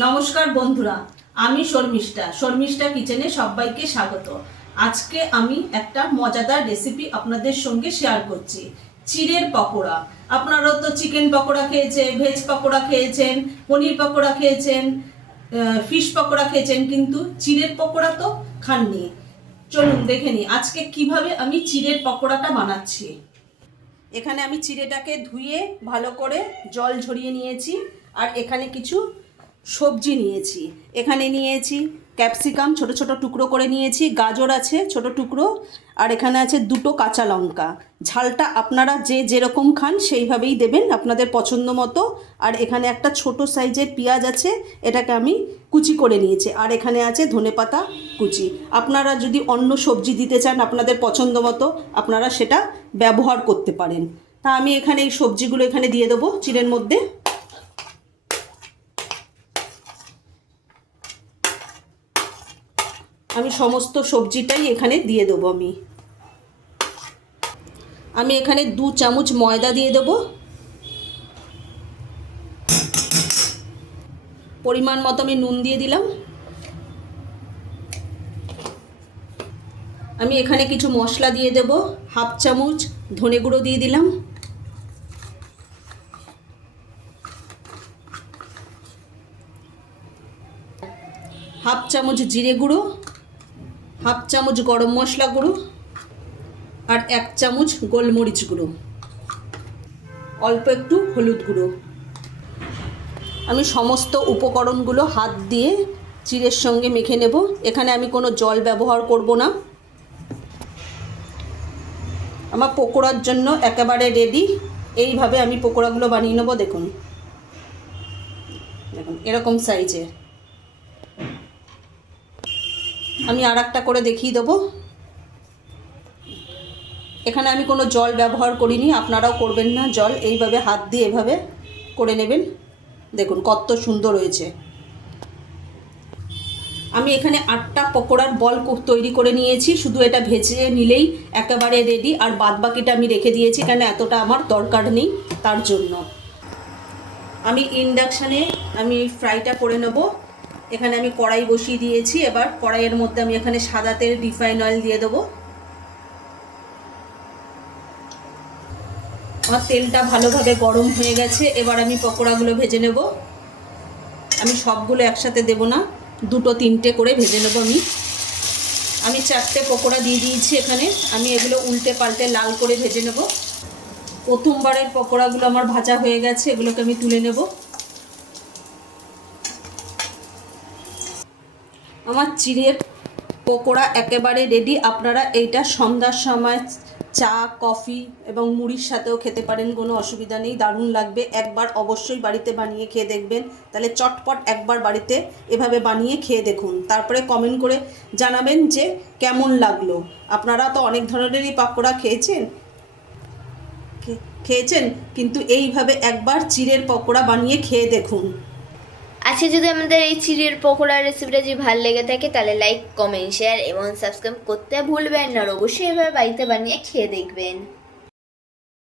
নমস্কার বন্ধুরা, আমি শর্মিষ্ঠা কিচেনে সবাইকে স্বাগত। আজকে আমি একটা মজাদার রেসিপি আপনাদের সঙ্গে শেয়ার করছি। চিড়ের পকোড়া। আপনারা তো চিকেন পকোড়া খেয়েছেন, ভেজ পকোড়া খেয়েছেন, পনির পকোড়া খেয়েছেন, ফিশ পকোড়া খেয়েছেন, কিন্তু চিড়ের পকোড়া তো খাননি। চলুন দেখে নিই আজকে কিভাবে আমি চিড়ের পকোড়াটা বানাচ্ছি। এখানে আমি চিড়েটাকে ধুয়ে ভালো করে জল ঝরিয়ে নিয়েছি, আর এখানে কিছু সবজি নিয়েছি। এখানে নিয়েছি ক্যাপসিকাম ছোট ছোট টুকরো করে নিয়েছি, গাজর আছে ছোট টুকরো, আর এখানে আছে দুটো কাঁচা লঙ্কা। ঝালটা আপনারা যে যেরকম খান সেইভাবেই দেবেন, আপনাদের পছন্দ মতো। আর এখানে একটা ছোট সাইজের পেঁয়াজ আছে, এটাকে আমি কুচি করে নিয়েছি। আর এখানে আছে ধনেপাতা কুচি। আপনারা যদি অন্য সবজি দিতে চান আপনাদের পছন্দ মতো, আপনারা সেটা ব্যবহার করতে পারেন। তা আমি এখানে এই সবজিগুলো এখানে দিয়ে দেবো চিড়ের মধ্যে। আমি সমস্ত সবজিটাই এখানে দিয়ে দেবো। আমি এখানে 2 চামচ ময়দা দিয়ে দেবো, পরিমাণ মতো আমি নুন দিয়ে দিলাম। আমি এখানে কিছু মশলা দিয়ে দেব, 1/2 চামচ ধনে গুঁড়ো দিয়ে দিলাম, 1/2 চামচ জিরে গুঁড়ো, 1/2 চামচ গরম মশলা গুঁড়ো, আর 1 চামচ গোলমরিচ গুঁড়ো, অল্প একটু হলুদ গুঁড়ো। আমি সমস্ত উপকরণগুলো হাত দিয়ে চিড়ের সঙ্গে মেখে নেব। এখানে আমি কোনো জল ব্যবহার করব না। আমার পকোড়ার জন্য একেবারে রেডি। এইভাবে আমি পকোড়াগুলো বানিয়ে নেব। দেখুন দেখুন এরকম সাইজের। আমি আর একটা করে দেখিয়ে দেবো। এখানে আমি কোনো জল ব্যবহার করিনি, আপনারাও করবেন না জল। এইভাবে হাত দিয়ে এভাবে করে নেবেন। দেখুন কত সুন্দর হয়েছে। আমি এখানে 8টা পকোড়ার বল তৈরি করে নিয়েছি, শুধু এটা ভেজে নিলেই একেবারে রেডি। আর বাদবাকিটা আমি রেখে দিয়েছি, কেন এতটা আমার দরকার নেই তার জন্য। আমি ইন্ডাকশানে আমি ফ্রাইটা করে নেব। এখানে আমি কড়াই বসিয়ে দিয়েছি। এবার কড়াইয়ের মধ্যে আমি এখানে সাদা তেল, রিফাইন অয়েল দিয়ে দেবো। আমার তেলটা ভালোভাবে গরম হয়ে গেছে। এবার আমি পকোড়াগুলো ভেজে নেব। আমি সবগুলো একসাথে দেব না, 2-3টে করে ভেজে নেব। আমি 4টে পকোড়া দিয়ে দিয়েছি এখানে। আমি এগুলো উল্টে পাল্টে লাল করে ভেজে নেব। প্রথমবারের পকোড়াগুলো আমার ভাজা হয়ে গেছে, এগুলোকে আমি তুলে নেব। আমার চিড়ের পকোড়া একেবারে রেডি। আপনারা এইটা সন্ধ্যার সময় চা, কফি এবং মুড়ির সাথেও খেতে পারেন, কোনো অসুবিধা নেই। দারুণ লাগবে। একবার অবশ্যই বাড়িতে বানিয়ে খেয়ে দেখবেন। তাহলে চটপট একবার বাড়িতে এভাবে বানিয়ে খেয়ে দেখুন, তারপরে কমেন্ট করে জানাবেন যে কেমন লাগলো। আপনারা তো অনেক ধরনেরই পকোড়া খেয়েছেন, কিন্তু এইভাবে একবার চিড়ের পকোড়া বানিয়ে খেয়ে দেখুন। আজকে যদি আমাদের এই চিড়ের পকোড়ার রেসিপিটা যদি ভালো লেগে থাকে তাহলে লাইক, কমেন্ট, শেয়ার এবং সাবস্ক্রাইব করতে ভুলবেন না। আর অবশ্যই এভাবে বাড়িতে বানিয়ে খেয়ে দেখবেন।